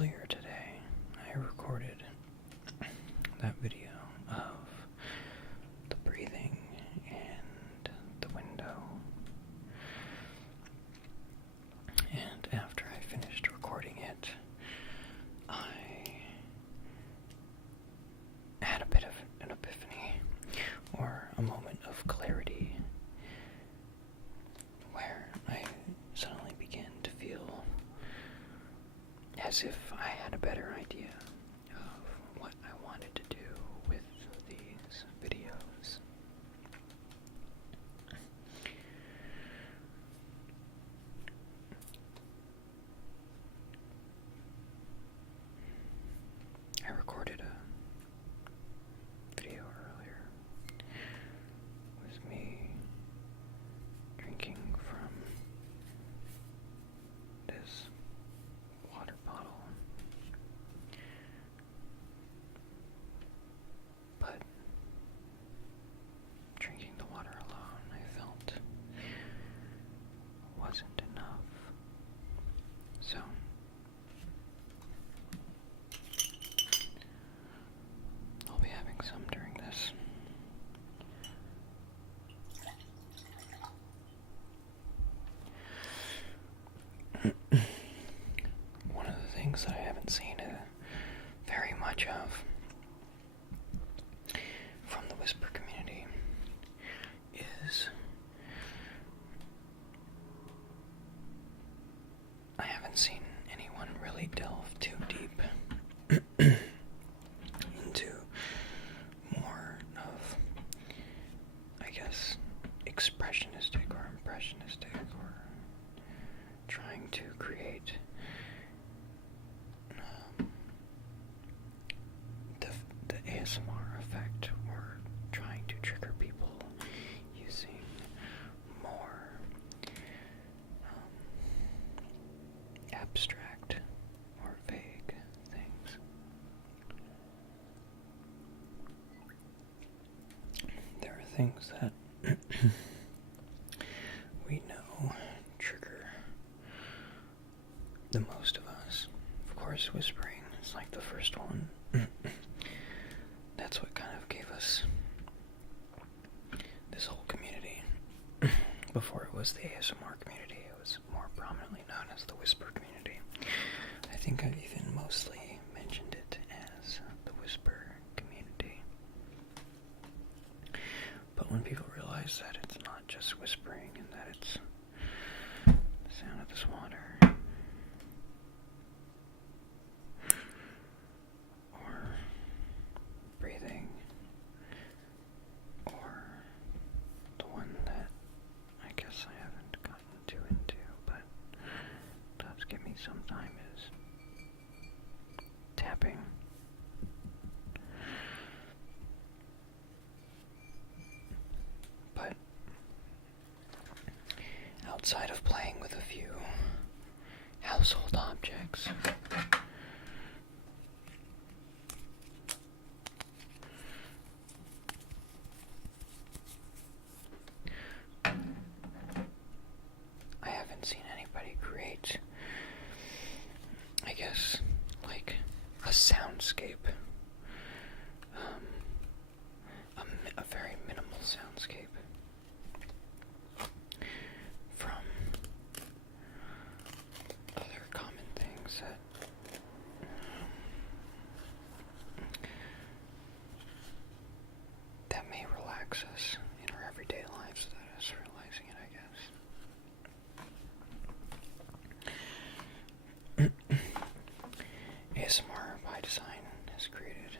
Earlier today, I recorded that video of the breathing and the window. And after I finished recording it, I had a bit of an epiphany, or a moment of clarity, where I suddenly began to feel as if I had a better idea of what I wanted to do with these videos. I recorded a video earlier with me drinking from this water bottle, but drinking the water alone, I felt, wasn't enough. So I'll be having some during this. One of the things that I haven't seen very much of from the whisper community is I haven't seen anyone really delve too deep into more of, I guess, expressionistic or impressionistic, or trying to create the ASMR effect, or trying to trigger people using more abstract or vague things. There are things that we know trigger the most of us. Of course, whispering is like the first one. That's what kind of gave us this whole community. Before it was the ASMR community, it was more prominently known as the whisper community. I think I've even mostly mentioned it as the whisper community. But when people realize that it's not just whispering, and that it's the sound of this water, or breathing, or the one that I guess I haven't gotten too into, but does give me some time, is tapping. But outside of playing with a few household objects, I haven't seen anybody create, I guess, like a soundscape. A very minimal soundscape from other common things that may relax us in our everyday lives without us realizing it, I guess. ASMR by design has created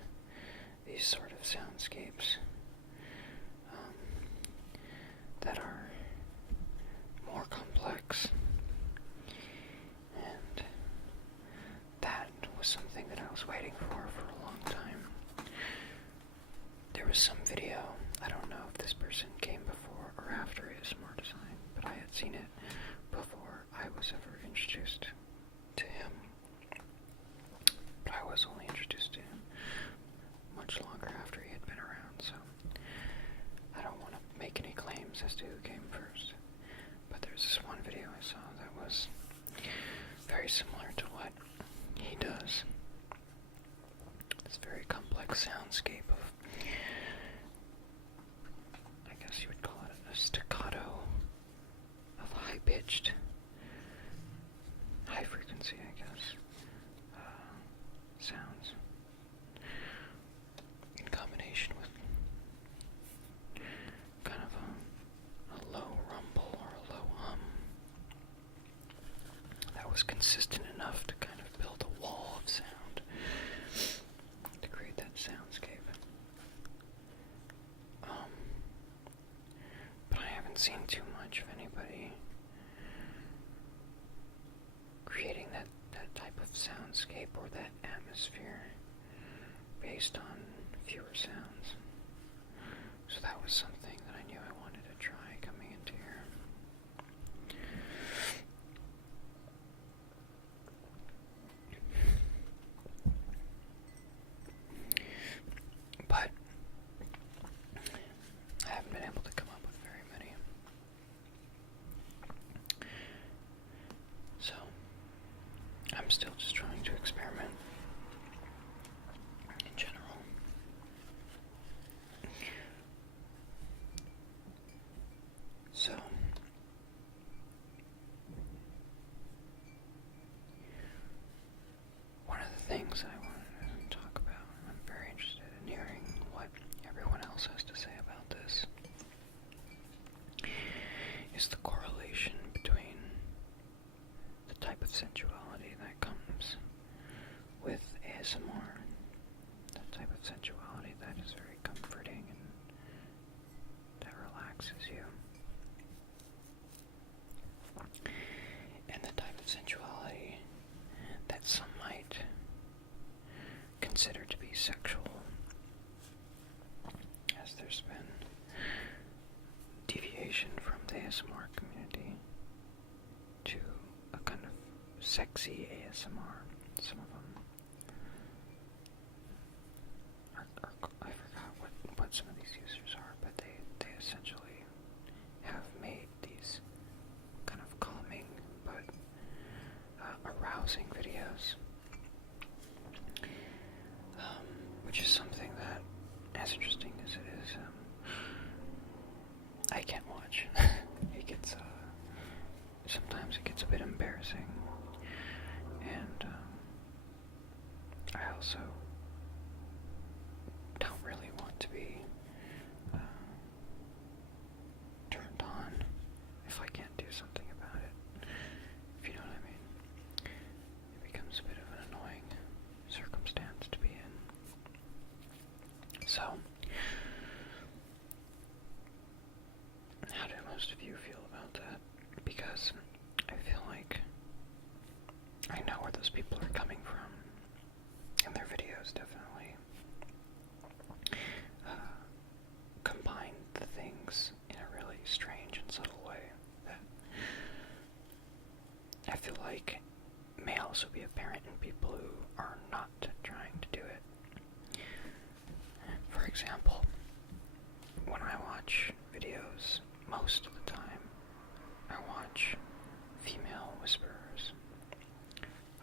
these sort of soundscapes that are more complex, and that was something that I was waiting for a long time. There was some video, I don't know if this person came before or after ASMR design, but I had seen it before I was ever introduced to him. But I was only introduced to him much longer after he had been around, so I don't want to make any claims as to who came first. But there's this one video I saw that was very similar to what he does. soundscape or that atmosphere based on fewer sounds. So that was something that I knew I wanted to try coming into here. But I haven't been able to come up with very many. So I'm still just trying to experiment in general. So one of the things I wanted to talk about, I'm very interested in hearing what everyone else has to say about this, is the correlation between the type of sensuality that comes with ASMR, the type of sensuality that is very comforting and that relaxes you, and the type of sensuality that some might consider to be sexual, as there's been deviation from the ASMR community to a kind of sexy ASMR. Some of them I forgot what some of these users are, but they essentially have made these kind of calming but arousing videos, which is something that, as interesting as it is, I can't watch. It gets sometimes it gets a bit embarrassing, and I also don't really want to be turned on if I can't do something about it, if you know what I mean. It becomes a bit of an annoying circumstance to be in. So, how do most of you feel about that? Because I feel like I know where those people are coming from, and their videos definitely combine the things in a really strange and subtle way that I feel like may also be apparent in people who are not trying to do it. For example, when I watch videos, most of the time, I watch female whisperers.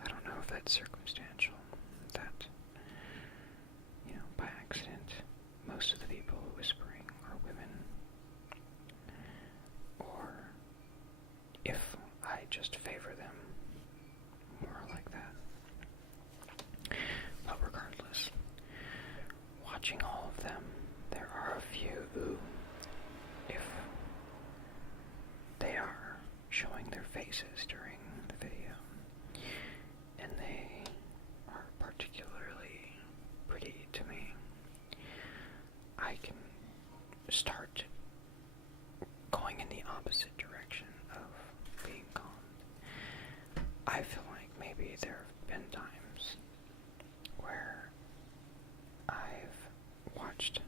I don't know if that's circumstantial, that, by accident, most of the people whispering are women, or if I just favor them more like that. But regardless, watching all of them, there are a few who, if they are showing their faces during the video, and they are particularly pretty to me, I can start going in the opposite direction of being calmed. I feel like maybe there have been times where I've watched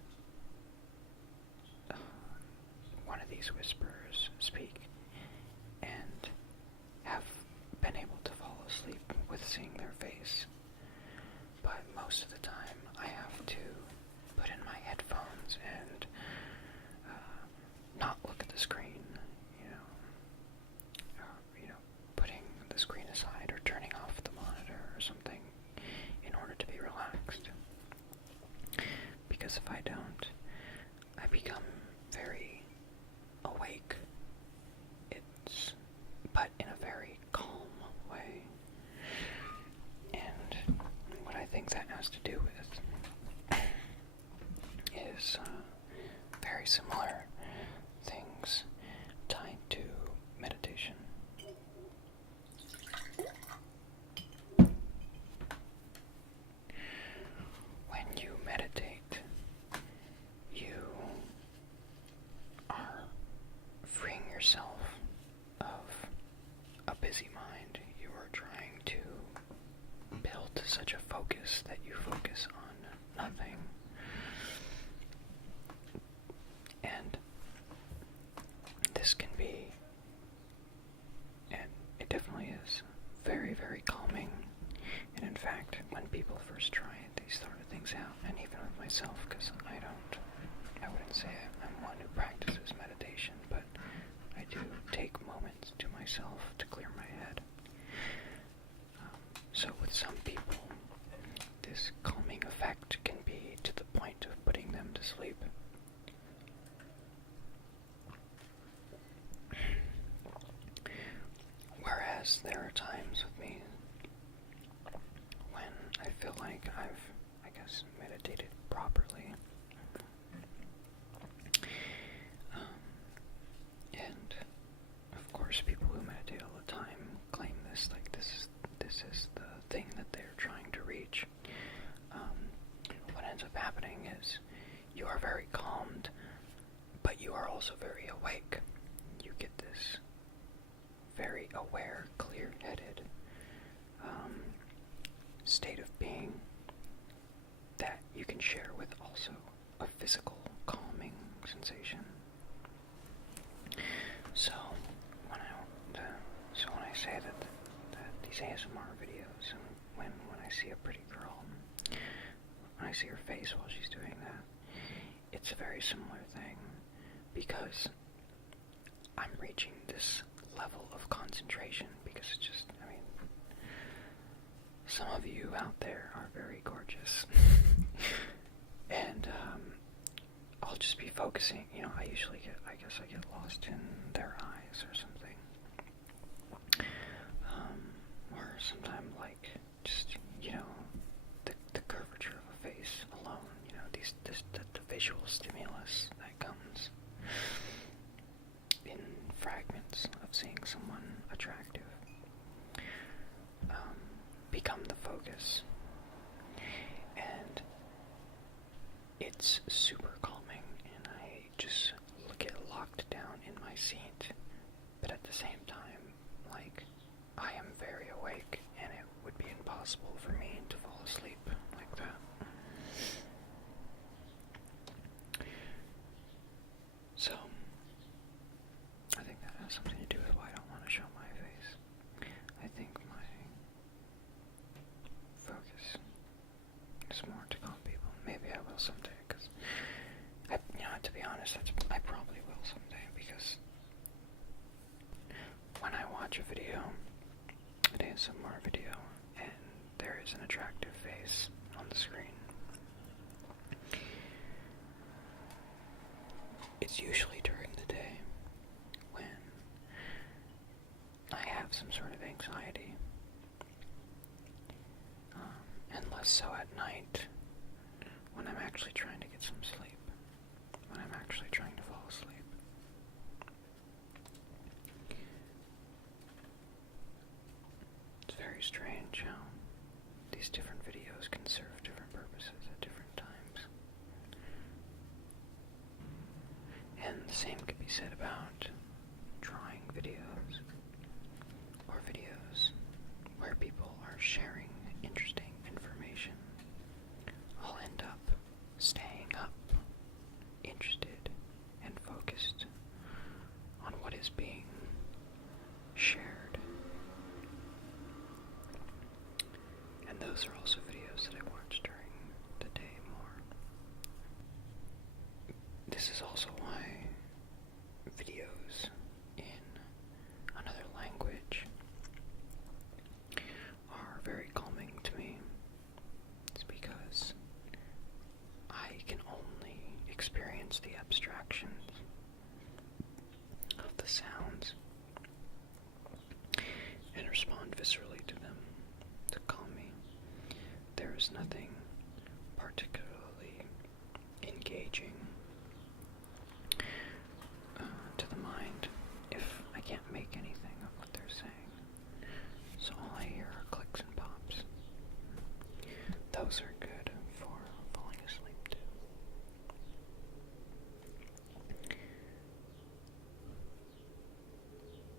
one of these whisperers speak and have been able to fall asleep with seeing their face, but most of the time I have to put in my headphones and not look at the screen, putting the screen aside or turning off the monitor or something in order to be relaxed. Because if I don't, I become very awake. But in a very calm way. And what I think that has to do with is lulled to such a focus that you focus on nothing. And this can be, and it definitely is, very, very calming. And in fact, when people first try these sort of things out, and even with myself, because I wouldn't say I'm one who practices meditation, but I do take moments to myself to clear my head. So with some people, this calming effect can be to the point of putting them to sleep. Whereas there are times with me when I feel like I've, I guess, meditated properly. And of course, people who meditate all the time claim this, like this is the thing that they're trying to reach. What ends up happening is you are very calmed, but you are also very awake. You get this very aware, clear-headed state of being that you can share with also a physical calming sensation. So when I say that these ASMR videos, and when I see a pretty girl, when I see her face while she's doing that, it's a very similar thing, because I'm reaching this level of concentration, because it's just, I mean, some of you out there are very gorgeous. And I'll just be focusing, I guess I get lost in their eyes or something. Or sometimes like just, the curvature of a face alone, the visual stimulus that comes in fragments of seeing someone attractive become the focus. And it's super calming, and I just get locked down in my seat, but at the same time, like, I am very awake, and it would be impossible for me to fall asleep like that. So, I think that has something to do with why I don't want to show my face. I think my focus is more to calm people. Maybe I will someday, because, to be honest, I probably will someday, because when I watch a video, an ASMR video, and there is an attractive face on the screen, it's usually during the day when I have some sort of anxiety, and less so at night when I'm actually trying to get some sleep, when I'm actually trying to fall asleep. It's very strange how these different videos can serve different purposes at different times. And the same could be said about drawing videos, or videos where people are sharing interesting information. I'll end up staying up, interested and focused on what is being shared. And those are also videos that I watch during the day more. This is also why videos in another language are very calming to me. It's because I can only experience the abstractions of the sounds and respond viscerally to them to calm me. There is nothing particularly engaging to the mind if I can't make anything of what they're saying. So all I hear are clicks and pops. Those are good for falling asleep too.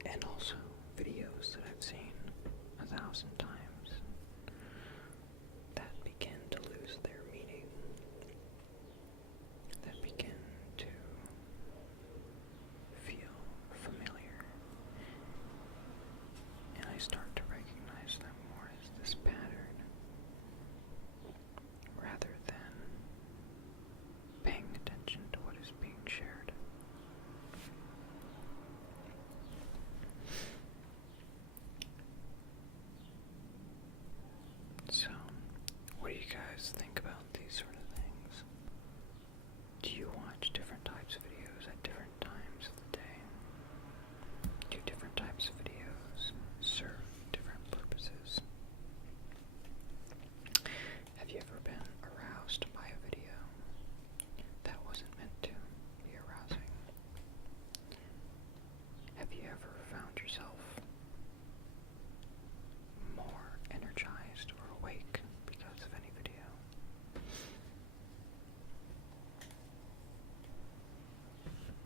And also videos that I've seen 1,000 times ever found yourself